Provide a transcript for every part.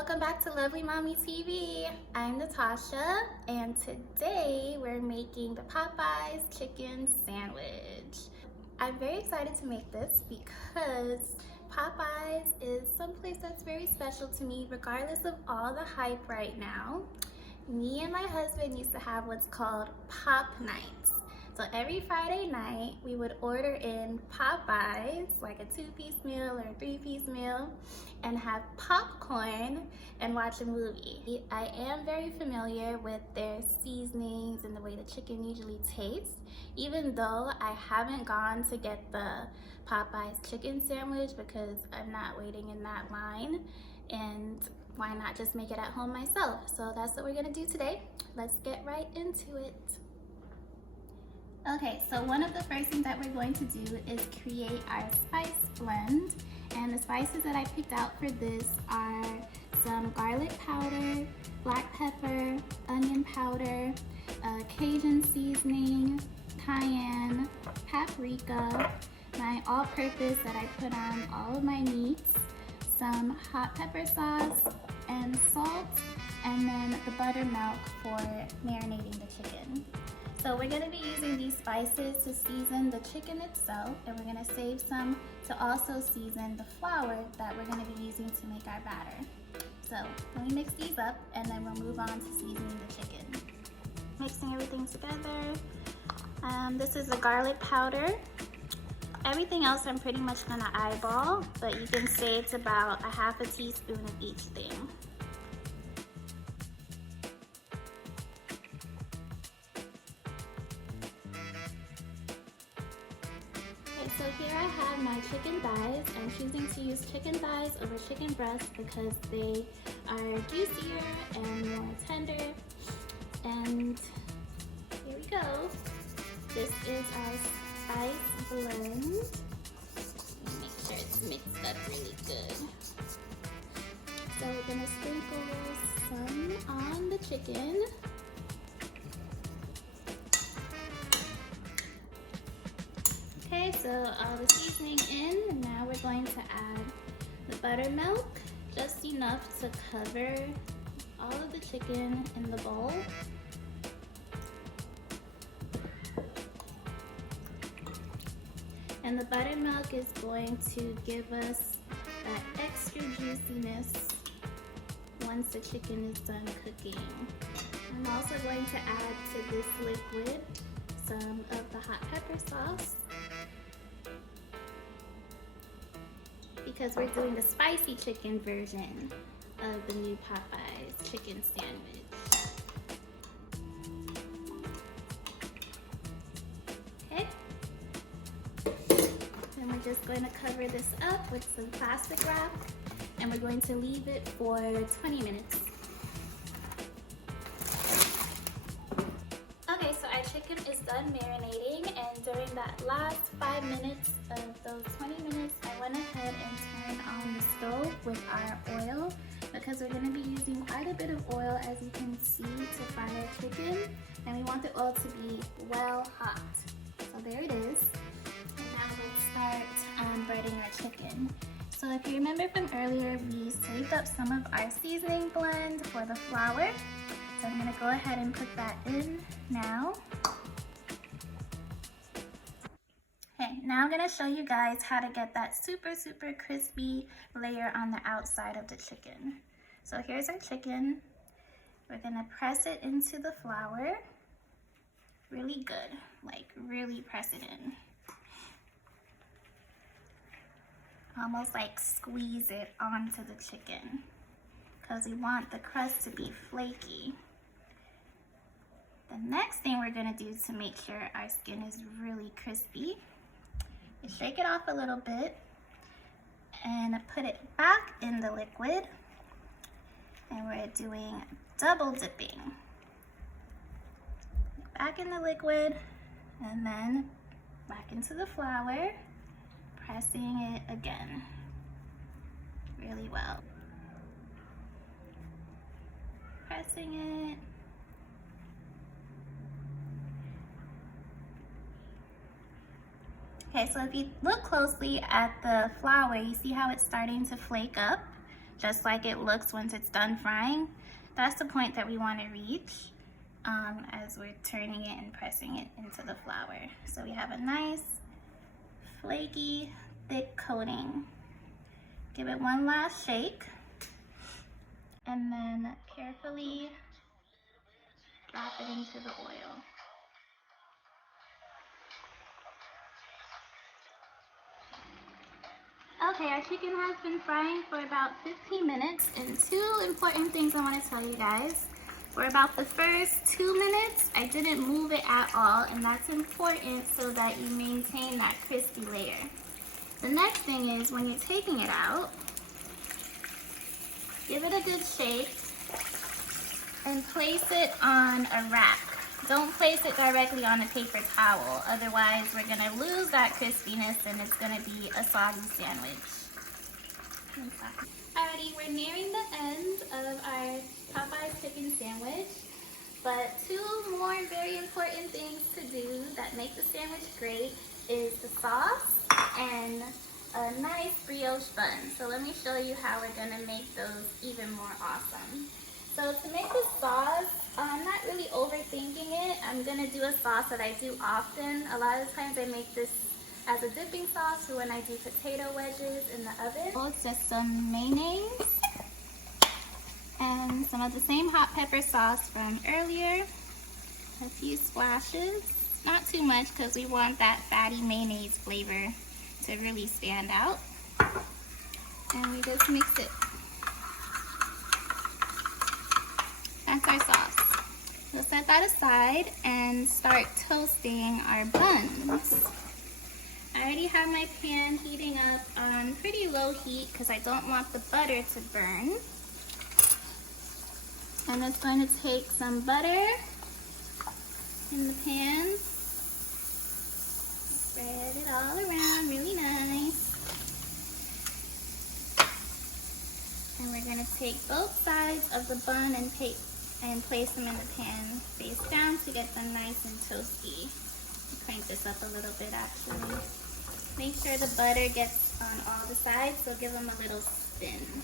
welcome back to Lovely Mommy TV. I'm Natasha, and today we're making the Popeyes Chicken Sandwich. I'm very excited to make this because Popeyes is someplace that's very special to me regardless of all the hype right now. Me and my husband used to have what's called Pop Nights. So every Friday night, we would order in Popeyes, like a 2-piece meal or a 3-piece meal, and have popcorn and watch a movie. I am very familiar with their seasonings and the way the chicken usually tastes, even though I haven't gone to get the Popeyes Chicken Sandwich because I'm not waiting in that line, and why not just make it at home myself? So that's what we're gonna do today. Let's get right into it. Okay, so one of the first things that we're going to do is create our spice blend. And the spices that I picked out for this are some garlic powder, black pepper, onion powder, Cajun seasoning, cayenne, paprika, my all-purpose that I put on all of my meats, some hot pepper sauce, and salt, and then the buttermilk for marinating the chicken. So we're going to be using these spices to season the chicken itself, and we're going to save some to also season the flour that we're going to be using to make our batter. So let me mix these up, and then we'll move on to seasoning the chicken. Mixing everything together. This is the garlic powder. Everything else I'm pretty much going to eyeball, but you can say it's about a half a teaspoon of each thing. So here I have my chicken thighs. I'm choosing to use chicken thighs over chicken breasts because they are juicier and more tender. And here we go. This is our spice blend. Make sure it's mixed up really good. So we're gonna sprinkle some on the chicken. Okay, so all the seasoning in, and now we're going to add the buttermilk, just enough to cover all of the chicken in the bowl. And the buttermilk is going to give us that extra juiciness once the chicken is done cooking. I'm also going to add to this liquid some of the hot pepper sauce, because we're doing the spicy chicken version of the new Popeyes Chicken Sandwich. Okay. Then we're just going to cover this up with some plastic wrap, and we're going to leave it for 20 minutes. Okay, so our chicken is done marinating, and during that last 5 minutes of those 20 minutes, I went ahead and turned on the stove with our oil because we're going to be using quite a bit of oil, as you can see, to fry our chicken, and we want the oil to be well hot. So there it is. And now let's start breading our chicken. So if you remember from earlier, we saved up some of our seasoning blend for the flour. So I'm going to go ahead and put that in now. Okay, now I'm going to show you guys how to get that super crispy layer on the outside of the chicken. So here's our chicken. We're going to press it into the flour really good, like really press it in. Almost like squeeze it onto the chicken because we want the crust to be flaky. The next thing we're going to do to make sure our skin is really crispy is shake it off a little bit and put it back in the liquid, and we're doing double dipping. Back in the liquid and then back into the flour, pressing it again really well. Pressing it. Okay, so if you look closely at the flour, you see how it's starting to flake up. just like it looks once it's done frying. That's the point that we want to reach as we're turning it and pressing it into the flour. So we have a nice, flaky, thick coating. Give it one last shake, and then carefully drop it into the oil. Okay, our chicken has been frying for about 15 minutes, and two important things I want to tell you guys. For about the first 2 minutes, I didn't move it at all, and that's important so that you maintain that crispy layer. The next thing is, when you're taking it out, give it a good shake and place it on a rack. Don't place it directly on a paper towel, otherwise we're gonna lose that crispiness and it's gonna be a soggy sandwich. Alrighty, we're nearing the end of our Popeyes chicken sandwich, but two more very important things to do that make the sandwich great is the sauce and a nice brioche bun. So let me show you how we're gonna make those even more awesome. So to make the sauce, I'm not really overthinking it. I'm gonna do a sauce that I do often. A lot of times I make this as a dipping sauce for when I do potato wedges in the oven. Oh, it's just some mayonnaise and some of the same hot pepper sauce from earlier. A few splashes, not too much because we want that fatty mayonnaise flavor to really stand out. And we just mix it. That's our sauce. We'll set that aside and start toasting our buns. I already have my pan heating up on pretty low heat because I don't want the butter to burn. I'm just going to take some butter in the pan, spread it all around really nice. And we're going to take both sides of the bun and place them in the pan face down to get them nice and toasty. Crank this up a little bit actually. Make sure the butter gets on all the sides, so give them a little spin.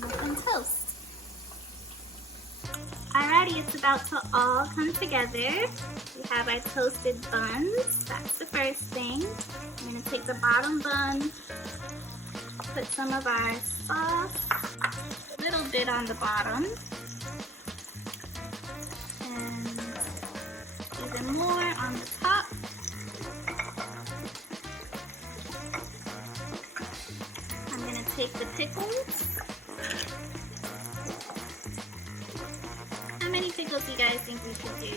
Let them toast. Alrighty, it's about to all come together. We have our toasted buns. That's the first thing. I'm going to take the bottom bun, put some of our sauce, a little bit on the bottom, and even more on the top. I'm going to take the pickles. How many pickles do you guys think we should do?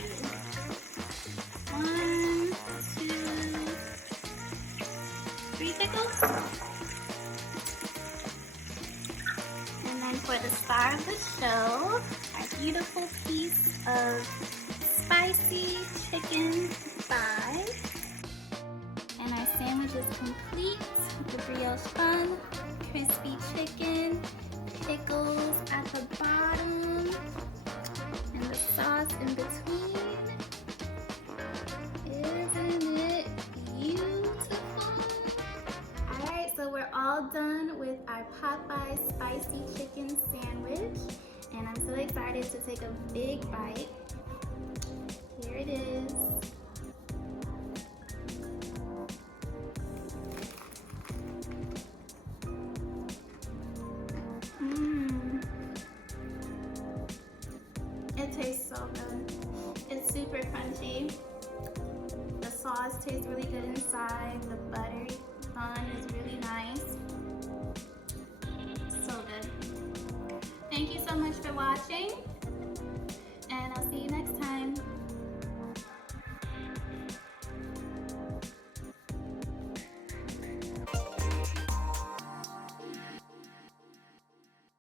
1, 2, 3 pickles? And then for the star of the show, our beautiful piece of spicy chicken thigh. And our sandwich is complete. The brioche bun, crispy chicken, pickles at the bottom, and the sauce in between. Isn't it beautiful? Alright, so we're all done with our Popeyes spicy chicken sandwich. And I'm so excited to take a big bite. Here it is. It tastes so good. It's super crunchy. The sauce tastes really good inside. The buttery bun is really nice. So good. Thank you so much for watching.